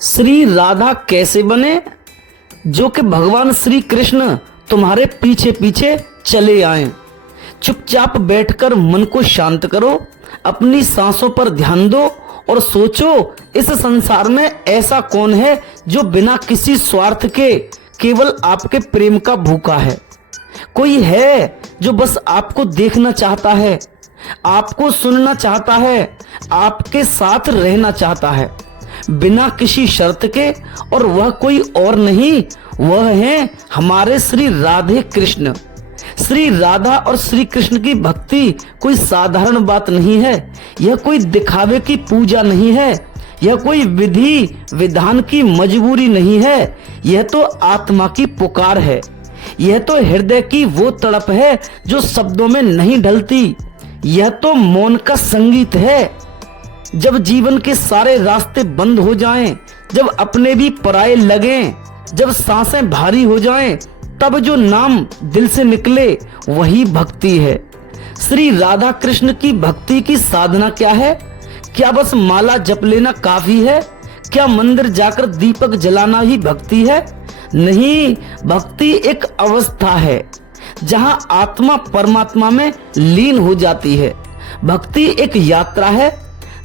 श्री राधा कैसे बने जो कि भगवान श्री कृष्ण तुम्हारे पीछे पीछे चले आए। चुपचाप बैठकर मन को शांत करो, अपनी सांसों पर ध्यान दो और सोचो इस संसार में ऐसा कौन है जो बिना किसी स्वार्थ के केवल आपके प्रेम का भूखा है। कोई है जो बस आपको देखना चाहता है, आपको सुनना चाहता है, आपके साथ रहना चाहता है बिना किसी शर्त के, और वह कोई और नहीं, वह है हमारे श्री राधे कृष्ण। श्री राधा और श्री कृष्ण की भक्ति कोई साधारण बात नहीं है। यह कोई दिखावे की पूजा नहीं है, यह कोई विधि विधान की मजबूरी नहीं है। यह तो आत्मा की पुकार है, यह तो हृदय की वो तड़प है जो शब्दों में नहीं ढलती। यह तो मौन का संगीत है। जब जीवन के सारे रास्ते बंद हो जाएं, जब अपने भी पराये लगें, जब सांसें भारी हो जाएं, तब जो नाम दिल से निकले वही भक्ति है। श्री राधा कृष्ण की भक्ति की साधना क्या है? क्या बस माला जप लेना काफी है? क्या मंदिर जाकर दीपक जलाना ही भक्ति है? नहीं, भक्ति एक अवस्था है जहां आत्मा परमात्मा में लीन हो जाती है। भक्ति एक यात्रा है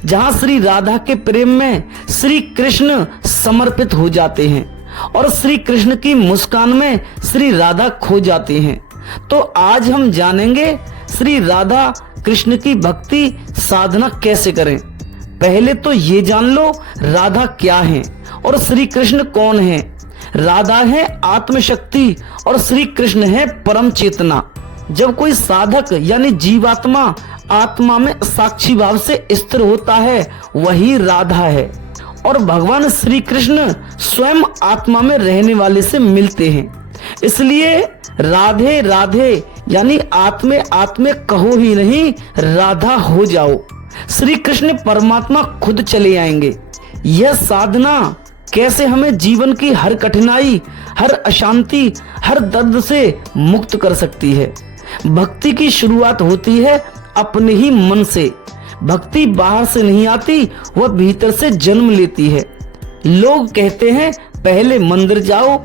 जहां श्री राधा के प्रेम में श्री कृष्ण समर्पित हो जाते हैं और श्री कृष्ण की मुस्कान में श्री राधा खो जाती हैं। तो आज हम जानेंगे श्री राधा कृष्ण की भक्ति साधना कैसे करें। पहले तो ये जान लो राधा क्या है और श्री कृष्ण कौन है। राधा है आत्मशक्ति और श्री कृष्ण है परम चेतना। जब कोई साधक यानी जीवात्मा आत्मा में साक्षी भाव से स्थिर होता है वही राधा है, और भगवान श्री कृष्ण स्वयं आत्मा में रहने वाले से मिलते हैं। इसलिए राधे राधे यानी आत्मे आत्मे कहो ही नहीं, राधा हो जाओ। श्री कृष्ण परमात्मा खुद चले आएंगे। यह साधना कैसे हमें जीवन की हर कठिनाई, हर अशांति, हर दर्द से मुक्त कर सकती है। भक्ति की शुरुआत होती है अपने ही मन से। भक्ति बाहर से नहीं आती, वह भीतर से जन्म लेती है। लोग कहते हैं पहले मंदिर जाओ,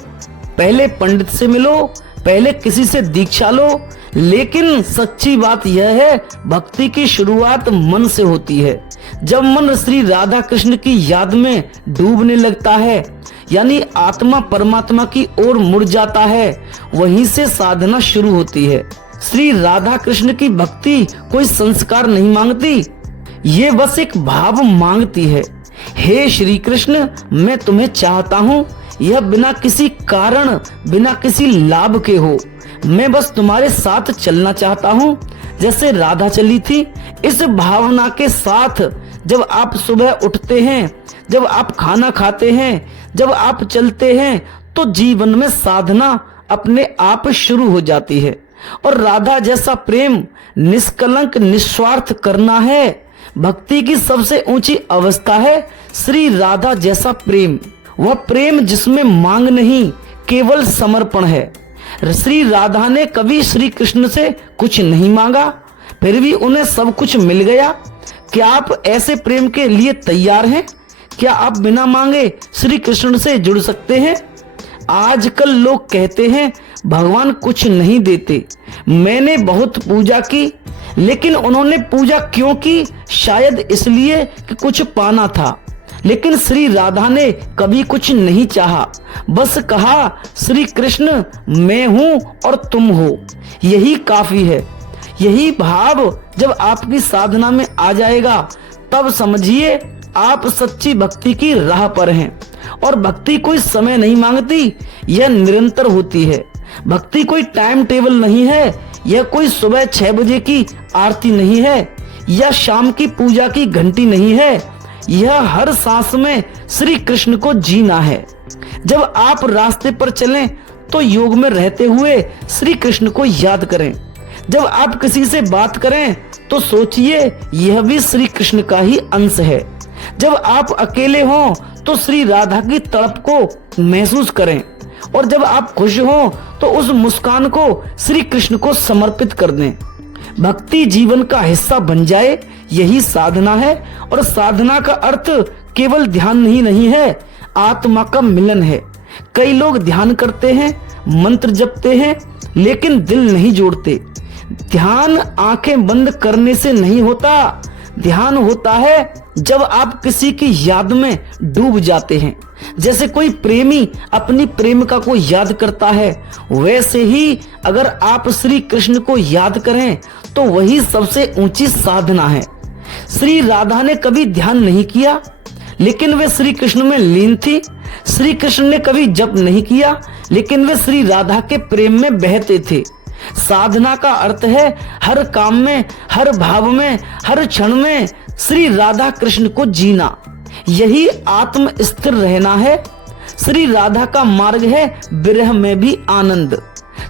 पहले पंडित से मिलो, पहले किसी से दीक्षा लो, लेकिन सच्ची बात यह है भक्ति की शुरुआत मन से होती है। जब मन श्री राधा कृष्ण की याद में डूबने लगता है यानी आत्मा परमात्मा की ओर मुड़ जाता है, वहीं से साधना शुरू होती है। श्री राधा कृष्ण की भक्ति कोई संस्कार नहीं मांगती, ये बस एक भाव मांगती है। हे श्री कृष्ण, मैं तुम्हें चाहता हूँ, यह बिना किसी कारण, बिना किसी लाभ के हो। मैं बस तुम्हारे साथ चलना चाहता हूँ जैसे राधा चली थी। इस भावना के साथ जब आप सुबह उठते हैं, जब आप खाना खाते हैं, जब आप चलते हैं, तो जीवन में साधना अपने आप शुरू हो जाती है। और राधा जैसा प्रेम निष्कलंक निस्वार्थ करना है। भक्ति की सबसे ऊंची अवस्था है श्री राधा जैसा प्रेम। वह प्रेम जिसमें मांग नहीं, केवल समर्पण है। श्री राधा ने कभी श्री कृष्ण से कुछ नहीं मांगा, फिर भी उन्हें सब कुछ मिल गया। क्या आप ऐसे प्रेम के लिए तैयार हैं? क्या आप बिना मांगे श्री कृष्ण से जुड़ सकते हैं? आजकल लोग कहते हैं भगवान कुछ नहीं देते। मैंने बहुत पूजा की, लेकिन उन्होंने पूजा क्यों की? शायद इसलिए कि कुछ पाना था। लेकिन श्री राधा ने कभी कुछ नहीं चाहा, बस कहा श्री कृष्ण मैं हूं और तुम हो, यही काफी है। यही भाव जब आपकी साधना में आ जाएगा, तब समझिए आप सच्ची भक्ति की राह पर हैं। और भक्ति कोई समय नहीं मांगती, यह निरंतर होती है। भक्ति कोई टाइम टेबल नहीं है, यह कोई सुबह 6 बजे की आरती नहीं है या शाम की पूजा की घंटी नहीं है। यह हर सांस में श्री कृष्ण को जीना है। जब आप रास्ते पर चलें तो योग में रहते हुए श्री कृष्ण को याद करें। जब आप किसी से बात करें तो सोचिए यह भी श्री कृष्ण का ही अंश है। जब आप अकेले हों तो श्री राधा की तड़प को महसूस करें, और जब आप खुश हों तो उस मुस्कान को श्री कृष्ण को समर्पित कर दें। भक्ति जीवन का हिस्सा बन जाए, यही साधना है। और साधना का अर्थ केवल ध्यान नहीं है, आत्मा का मिलन है। कई लोग ध्यान करते हैं, मंत्र जपते हैं, लेकिन दिल नहीं जोड़ते। ध्यान आंखें बंद करने से नहीं होता। ध्यान होता है जब आप किसी की याद में डूब जाते हैं। जैसे कोई प्रेमी अपनी प्रेमिका को याद करता है, वैसे ही अगर आप श्री कृष्ण को याद करें तो वही सबसे ऊंची साधना है। श्री राधा ने कभी ध्यान नहीं किया, लेकिन वे श्री कृष्ण में लीन थी। श्री कृष्ण ने कभी जप नहीं किया, लेकिन वे श्री राधा के प्रेम में बहते थे। साधना का अर्थ है हर काम में, हर भाव में, हर क्षण में श्री राधा कृष्ण को जीना। यही आत्म स्थिर रहना है। श्री राधा का मार्ग है विरह में भी आनंद।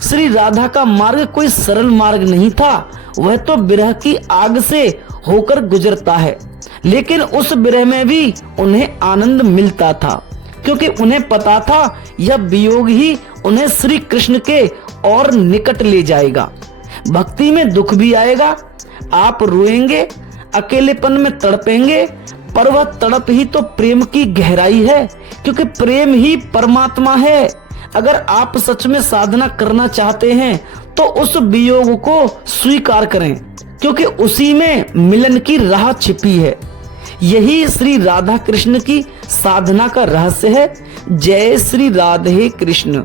श्री राधा का मार्ग कोई सरल मार्ग नहीं था, वह तो विरह की आग से होकर गुजरता है, लेकिन उस विरह में भी उन्हें आनंद मिलता था, क्योंकि उन्हें पता था यह वियोग ही उन्हें श्री कृष्ण के और निकट ले जाएगा। भक्ति में दुख भी आएगा, आप रोएंगे, अकेलेपन में तड़पेंगे, पर वह तड़प ही तो प्रेम की गहराई है, क्योंकि प्रेम ही परमात्मा है। अगर आप सच में साधना करना चाहते हैं तो उस वियोग को स्वीकार करें, क्योंकि उसी में मिलन की राह छिपी है। यही श्री राधा कृष्ण की साधना का रहस्य है। जय श्री राधे कृष्ण।